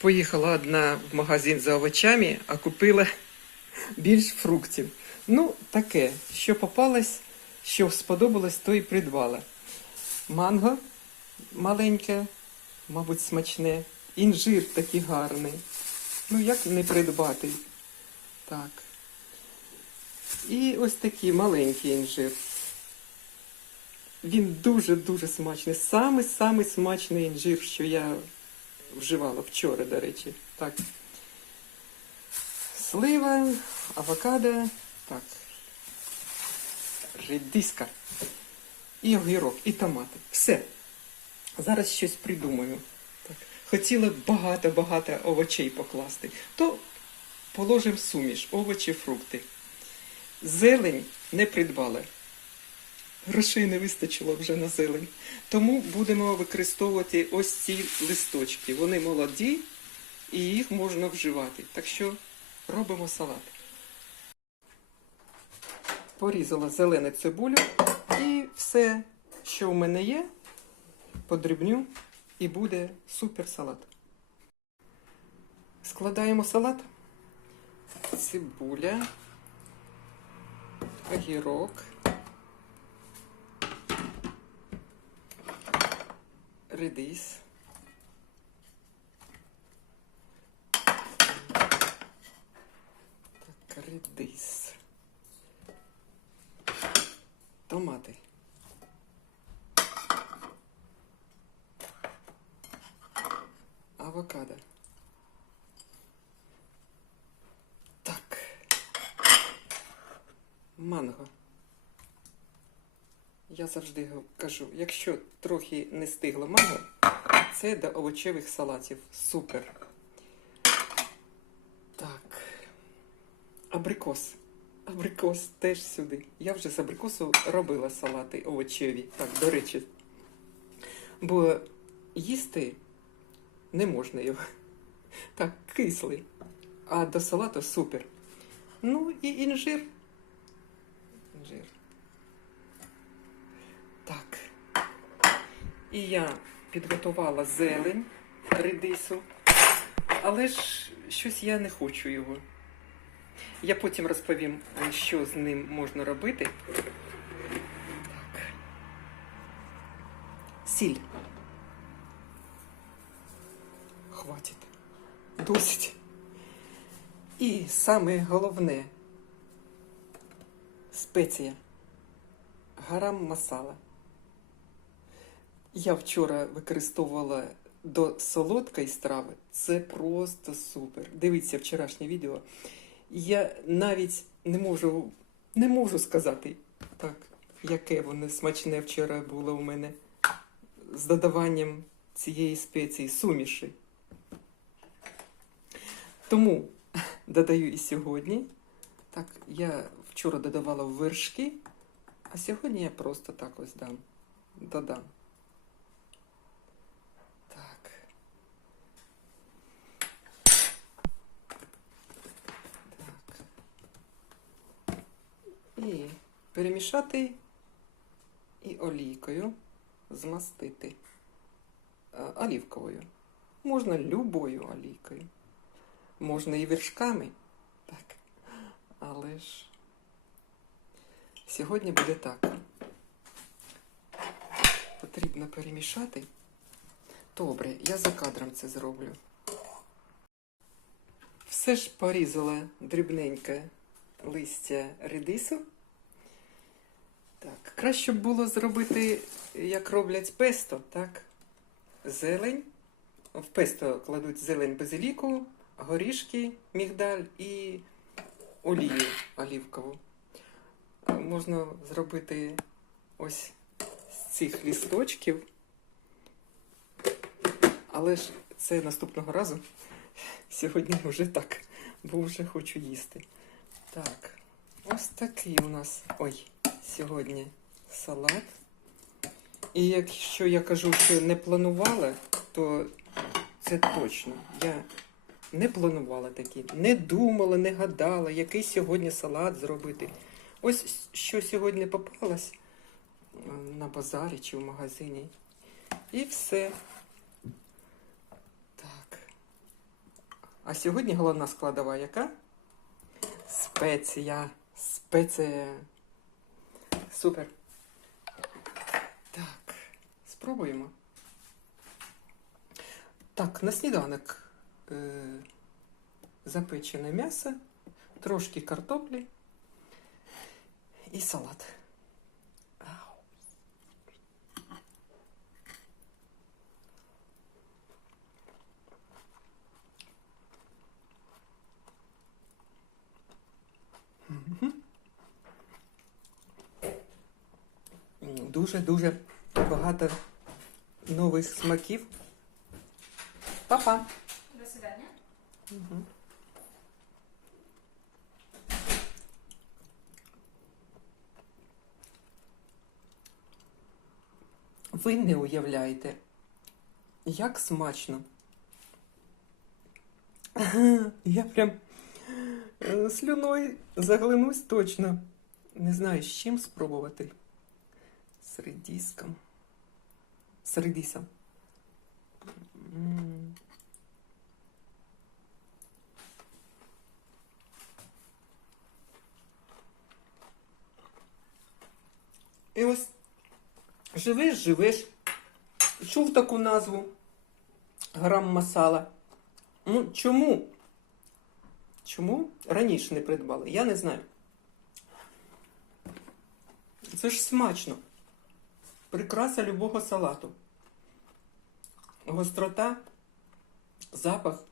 Поїхала одна в магазин за овочами, а купила більш фруктів. Ну, таке, що попалось, що сподобалось, то і придбала. Манго маленьке, мабуть, смачне. Інжир такий гарний. Ну, як не придбати? Так. І ось такий маленький інжир. Він дуже-дуже смачний. Самий-самий смачний інжир, що я вживала вчора, до речі. Так. Слива, авокадо, так. Редиска. І огірок, і томати. Все. Зараз щось придумаю. Так. Хотіла багато-багато овочей покласти. То положимо суміш, овочі, фрукти. Зелень не придбала. Грошей не вистачило вже на зелень. Тому будемо використовувати ось ці листочки. Вони молоді і їх можна вживати. Так що робимо салат. Порізала зелену цибулю і все, що в мене є, подрібню і буде супер салат. Складаємо салат. Цибуля, огірок. Редис. Так, редис. Томати. Авокадо. Так. Манго. Я завжди кажу, якщо трохи не стигло манго, це до овочевих салатів. Супер. Так. Абрикос. Абрикос теж сюди. Я вже з абрикосу робила салати овочеві. Так, до речі. Бо їсти не можна його. Так, кислий. А до салату супер. Ну і інжир. Інжир. Так. І я підготувала зелень редису, але ж щось я не хочу його. Я потім розповім, що з ним можна робити. Так. Сіль. Хватить. Досить. І саме головне спеція гарам масала. Я вчора використовувала до солодкої страви. Це просто супер. Дивіться вчорашнє відео. Я навіть не можу, не можу сказати так, яке воно смачне вчора було у мене з додаванням цієї спеції суміші. Тому додаю і сьогодні. Так, я вчора додавала вершки, а сьогодні я просто так ось дам. Додам. Так. Так. І перемішати і олійкою змастити. Е, Олівковою. Можна любою олійкою. Можна і вершками. Так. Але ж. Сьогодні буде так. Потрібно перемішати. Добре, я за кадром це зроблю. Все ж порізала дрібненьке листя редису. Так, краще було зробити, як роблять песто, так? Зелень. В песто кладуть зелень базиліку, горішки, мігдаль і олію олівкову можна зробити ось з цих лісточків. Але ж це наступного разу. Сьогодні вже так, бо вже хочу їсти. Так, ось такий у нас ой, сьогодні салат. І якщо я кажу, що не планувала, то це точно. Я не планувала такі, не думала, не гадала, який сьогодні салат зробити. Ось що сьогодні попалось е, на базарі чи в магазині. І все. Так. А сьогодні головна складова яка? Спеція. Спеція. Супер. Так, спробуємо. Так, на сніданок е, запечене м'ясо, трошки картоплі і салат. Дуже-дуже багато нових смаків. Па-па! До свидания. Мгм. Ви не уявляєте, як смачно. Я прям е, слюною заглинусь точно. Не знаю, з чим спробувати. Редіском. З редісом. І ось живеш, живеш. Чув таку назву грам масала. Ну, чому? Чому раніше не придбали? Я не знаю. Це ж смачно. Прикраса любого салату. Гострота, запах.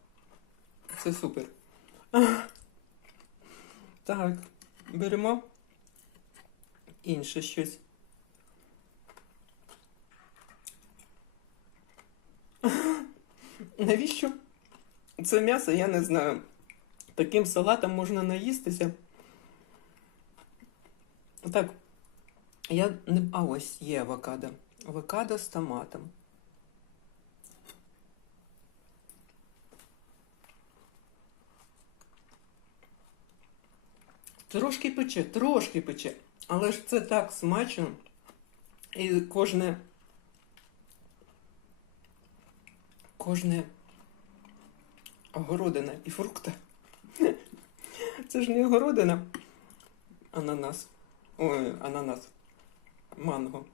Це супер. Так, беремо інше щось. Навіщо це м'ясо, я не знаю. Таким салатом можна наїстися. Так, я не. А ось є авокадо. Авокадо з томатом. Трошки пече, трошки пече. Але ж це так смачно. І кожне. Кожне огородина і фрукта. Це ж не огородина. Ананас. Ой, ананас. Манго.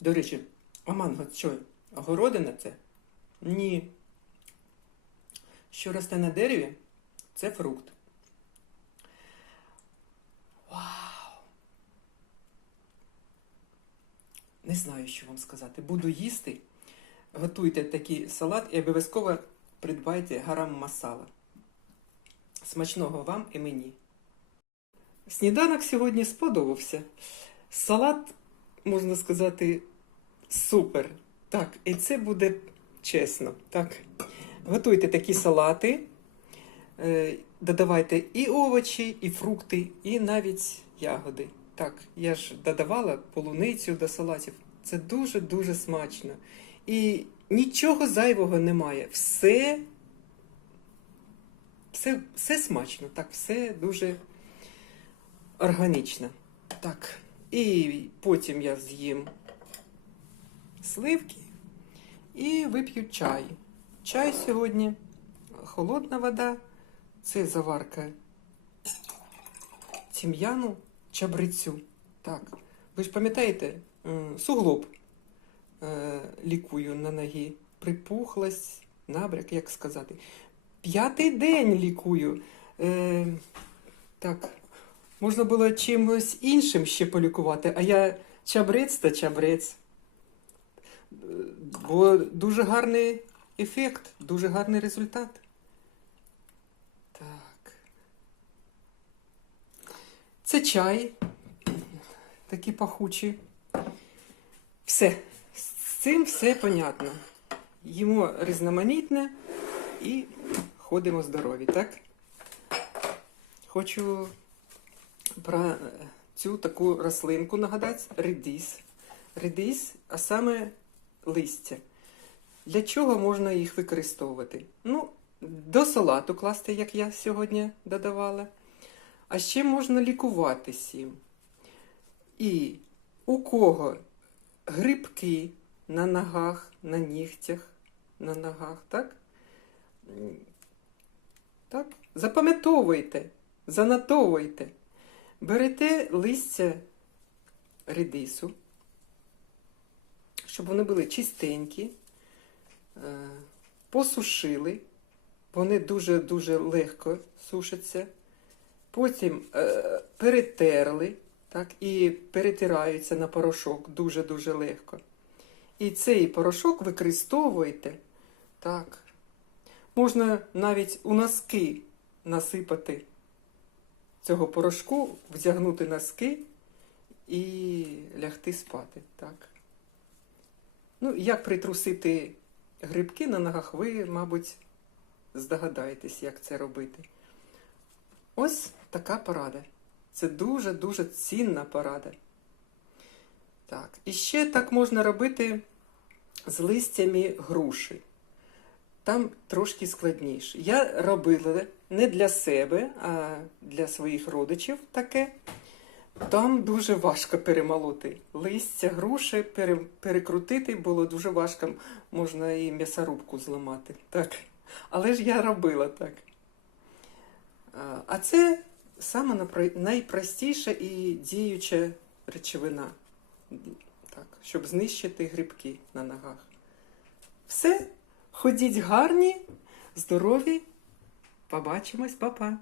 До речі, а манго що? Огородина це? Ні. Що росте на дереві, це фрукт. Вау! Не знаю, що вам сказати. Буду їсти. Готуйте такий салат і обов'язково придбайте гарам масала. Смачного вам і мені. Сніданок сьогодні сподобався. Салат, можна сказати, супер. Так, і це буде чесно. Так. Готуйте такі салати, е, додавайте і овочі, і фрукти, і навіть ягоди. Так, я ж додавала полуницю до салатів. Це дуже-дуже смачно. І нічого зайвого немає. Все, все, все смачно, так, все дуже органічно. Так. І потім я з'їм сливки і вип'ю чай. Чай сьогодні, холодна вода, це заварка тім'яну, чабрицю. Так. Ви ж пам'ятаєте, суглоб е, лікую на ногі, припухлость, набряк, як сказати. П'ятий день лікую. Е, так, можна було чимось іншим ще полікувати, а я чабрець та чабрець. Бо дуже гарний ефект, дуже гарний результат. Так. Це чай. Такі пахучі. Все. З цим все понятно. Їмо різноманітне і ходимо здорові, так? Хочу про е, цю таку рослинку нагадати редіс. Редіс, а саме листя. Для чого можна їх використовувати? Ну, до салату класти, як я сьогодні додавала. А ще можна лікуватись їм. І у кого грибки, на ногах, на нігтях, на ногах, так? Так, запам'ятовуйте, занотовуйте. Берете листя редису, щоб вони були чистенькі, е, посушили. Вони дуже-дуже легко сушаться. Потім е, перетерли так, і перетираються на порошок дуже-дуже легко. І цей порошок використовуєте так. Можна навіть у носки насипати цього порошку, вдягнути носки і лягти спати. Так. Ну, як притрусити грибки на ногах, ви, мабуть, здогадаєтесь, як це робити. Ось така порада. Це дуже-дуже цінна порада. Так, і ще так можна робити з листями груші. Там трошки складніше. Я робила не для себе, а для своїх родичів таке. Там дуже важко перемолоти. Листя, груші пере, перекрутити було дуже важко. Можна і м'ясорубку зламати. Так. Але ж я робила так. А, це саме найпростіша і діюча речовина, так, щоб знищити грибки на ногах. Все, ходіть гарні, здорові. Побачимось, па-па.